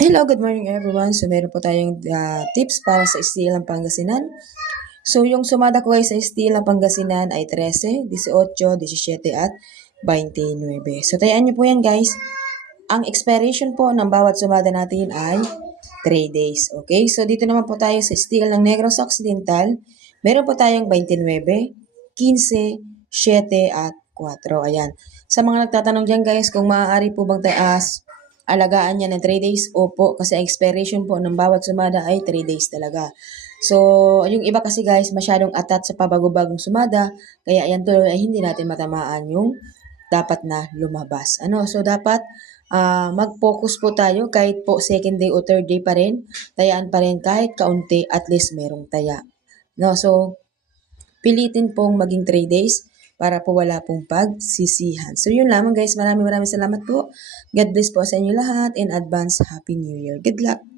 Hello, good morning everyone. So meron po tayong tips para sa steel ng Pangasinan. So yung sumada ko guys sa steel ng Pangasinan ay 13, 18, 17 at 29. So tayaan nyo po yan guys. Ang expiration po ng bawat sumada natin ay 3 days. Okay? So dito naman po tayo sa steel ng Negros Occidental. Meron po tayong 29, 15, 7 at 4. Ayan. Sa mga nagtatanong dyan guys kung maaari po bang alagaan niya ng 3 days, opo, kasi expiration po ng bawat sumada ay 3 days talaga. So, yung iba kasi guys, masyadong atat sa pabago-bagong sumada, kaya yan tuloy ay hindi natin matamaan yung dapat na lumabas. So dapat mag-focus po tayo kahit po second day o third day pa rin, tayaan pa rin kahit kaunti, at least merong taya. So, pilitin pong maging 3 days para po wala pong pagsisihan. So yun lamang guys, maraming salamat po. God bless po sa inyo lahat, and advance Happy New Year. Good luck!